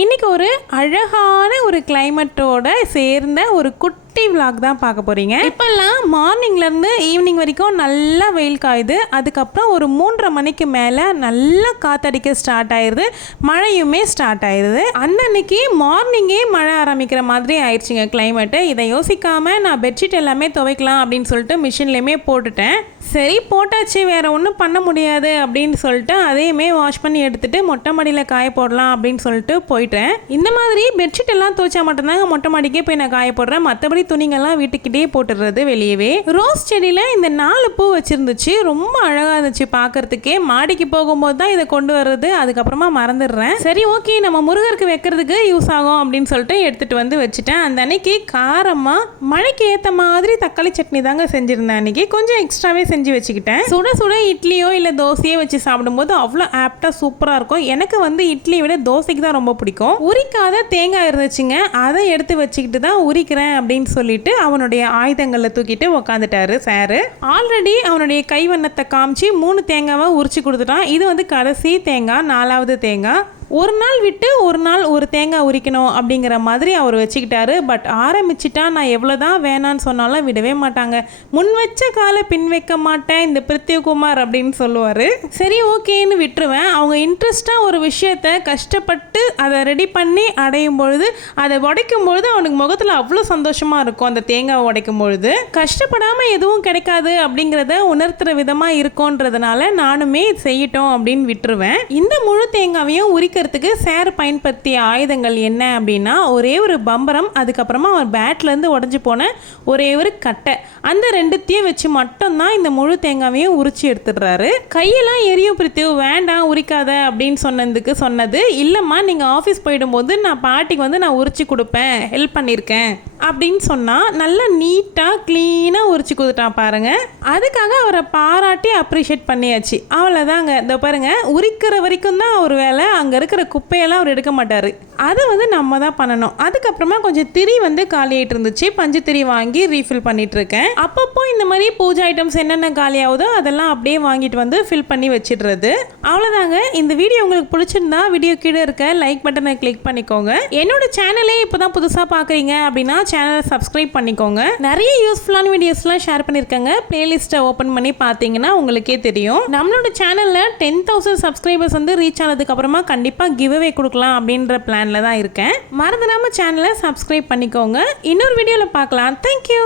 இன்றைக்கி ஒரு அழகான ஒரு கிளைமேட்டோட சேர்ந்த ஒரு குட்டி விளாக் தான் பார்க்க போகிறீங்க. இப்போல்லாம் மார்னிங்லேருந்து ஈவினிங் வரைக்கும் நல்லா வெயில் காயுது. அதுக்கப்புறம் ஒரு 3:30 மணிக்கு மேலே நல்லா காற்றடிக்க ஸ்டார்ட் ஆயிடுது, மழையுமே ஸ்டார்ட் ஆயிடுது. அன்னைக்கு மார்னிங்கே மழை ஆரம்பிக்கிற மாதிரி ஆயிடுச்சுங்க கிளைமேட்டு. இதை யோசிக்காமல் நான் பெட்ஷீட் எல்லாமே துவைக்கலாம் அப்படின்னு சொல்லிட்டு மிஷின்லேயுமே போட்டுட்டேன். சரி போட்டாச்சு, வேறு ஒன்றும் பண்ண முடியாது அப்படின்னு சொல்லிட்டு அதையுமே வாஷ் பண்ணி எடுத்துகிட்டு மொட்டை மாடியில் காய போடலாம் அப்படின்னு சொல்லிட்டு போயிட்டேன். இந்த மாதிரி பெட்ஷீட் எல்லாம் துவைச்சா மட்டும்தாங்க மொட்டை மாடிக்கே போய் நான் காய போடுறேன். மற்றபடி துணிங்கெல்லாம் வீட்டுக்கிட்டே போட்டுடுறது வெளியவே. ரோஸ் செடியில் இந்த 4 பூ வச்சுருந்துச்சு, ரொம்ப அழகாக இருந்துச்சு பார்க்கறதுக்கே. மாடிக்கு போகும்போது தான் இதை கொண்டு வர்றது, அதுக்கப்புறமா மறந்துடுறேன். சரி ஓகே, நம்ம முருகருக்கு வைக்கிறதுக்கு யூஸ் ஆகும் அப்படின்னு சொல்லிட்டு எடுத்துகிட்டு வந்து வச்சுட்டேன். அந்த அன்னைக்கு காரமாக மழைக்கு ஏற்ற மாதிரி தக்காளி சட்னி தாங்க செஞ்சுருந்தேன். அன்னைக்கு கொஞ்சம் எக்ஸ்ட்ராவே செஞ்சு வச்சுக்கிட்டேன். சுட சுட இட்லியோ இல்லை தோசையோ வச்சு சாப்பிடும்போது அவ்வளோ ஆப்டாக சூப்பராக இருக்கும். எனக்கு வந்து இட்லியை விட தோசைக்கு தான் ரொம்ப பிடிக்கும். உரிக்காத தேங்காய் இருந்துச்சுங்க, அதை எடுத்து வச்சுக்கிட்டு தான் உரிக்கிறேன் அப்படின்னு சொல்லிட்டு அவனுடைய ஆயுதங்களை தூக்கிட்டு உக்காந்துட்டாரு சாரு. ஆல்ரெடி அவனுடைய கைவண்ணத்தை காமிச்சு 3 தேங்காவை உரிச்சு கொடுத்துட்டான். இது வந்து கடைசி தேங்காய், 4வது தேங்காய். ஒரு நாள் விட்டு ஒரு நாள் ஒரு தேங்காய் உரிக்கணும் அப்படிங்கிற மாதிரி அவர் வச்சுக்கிட்டாரு. பட் ஆரம்பிச்சிட்டா நான் எவ்வளோதான் வேணான்னு சொன்னாலும் விடவே மாட்டாங்க. முன் வச்ச காலை பின் வைக்க மாட்டேன் இந்த பிருத்திவிகுமார் அப்படின்னு சொல்லுவார். சரி ஓகேன்னு விட்டுருவேன். அவங்க இன்ட்ரெஸ்டாக ஒரு விஷயத்தை கஷ்டப்பட்டு அதை ரெடி பண்ணி அடையும் பொழுது, அதை உடைக்கும் பொழுது அவனுக்கு முகத்தில் அவ்வளோ சந்தோஷமாக இருக்கும். அந்த தேங்காவை உடைக்கும் பொழுது கஷ்டப்படாமல் எதுவும் கிடைக்காது அப்படிங்கிறத உணர்த்துற விதமாக இருக்கும்ன்றதுனால நானுமே செய்யட்டும் அப்படின்னு விட்டுருவேன். இந்த முழு தேங்காவையும் உரிக்க சார் பயன்படுத்திய ஆயுதங்கள் என்ன அப்படின்னா, ஒரே ஒரு பம்பரம், அதுக்கப்புறமா அவர் பேட்லேருந்து உடஞ்சி போன ஒரே ஒரு கட்டை, அந்த 2த்தையும் வச்சு மட்டும்தான் இந்த முழு தேங்காவையும் உரிச்சு எடுத்துடுறாரு. கையெல்லாம் எரியும் பிரித்திவ், வேண்டாம் உரிக்காத அப்படின்னு சொன்னது இல்லைம்மா, நீங்கள் ஆஃபீஸ் போயிடும்போது நான் பாட்டிக்கு வந்து நான் உரிச்சு கொடுப்பேன், ஹெல்ப் பண்ணியிருக்கேன் அப்படின்னு சொன்னால் நல்லா நீட்டாக க்ளீனாக உரிச்சு கொடுத்துட்டான் பாருங்க. அதுக்காக அவரை பாராட்டி அப்ரிஷியேட் பண்ணியாச்சு. அவ்வளோதாங்க. இந்த பாருங்க, உரிக்கிற வரைக்கும் தான் ஒரு வேலை, அங்கே இருக்கிற குப்பையெல்லாம் அவர் எடுக்க மாட்டார். அதை வந்து நம்ம தான் பண்ணணும். அதுக்கப்புறமா கொஞ்சம் திரி வந்து காலியாகிட்டு இருந்துச்சு, பஞ்சு திரி வாங்கி ரீஃபில் பண்ணிட்டு இருக்கேன். அப்பப்போ இந்த மாதிரி பூஜை ஐட்டம்ஸ் என்னென்ன காலியாகுதோ அதெல்லாம் அப்படியே வாங்கிட்டு வந்து ஃபில் பண்ணி வச்சிடுறது. அவ்வளோதாங்க. இந்த வீடியோ உங்களுக்கு பிடிச்சிருந்தா வீடியோ கீழே இருக்க லைக் பட்டனை கிளிக் பண்ணிக்கோங்க. என்னோட சேனலே இப்போ தான் புதுசாக பார்க்குறீங்க அப்படின்னா சேனலை சப்ஸ்கிரைப் பண்ணிக்கோங்க. நிறைய யூஸ்ஃபுல்லான வீடியோஸ்லாம் ஷேர் பண்ணியிருக்கேங்க. பிளேலிஸ்ட்டை ஓப்பன் பண்ணி பார்த்தீங்கன்னா உங்களுக்கே தெரியும். நம்மளோட சேனலில் 10,000 சப்ஸ்கிரைபர்ஸ் வந்து ரீச் ஆனதுக்கு அப்புறமா கண்டிப்பாக கிவ் அவே கொடுக்கலாம் அப்படின்ற பிளானில் தான் இருக்கேன். மறந்துடாமல் சேனலை சப்ஸ்கிரைப் பண்ணிக்கோங்க. இன்னொரு வீடியோவில் பார்க்கலாம். தேங்க்யூ.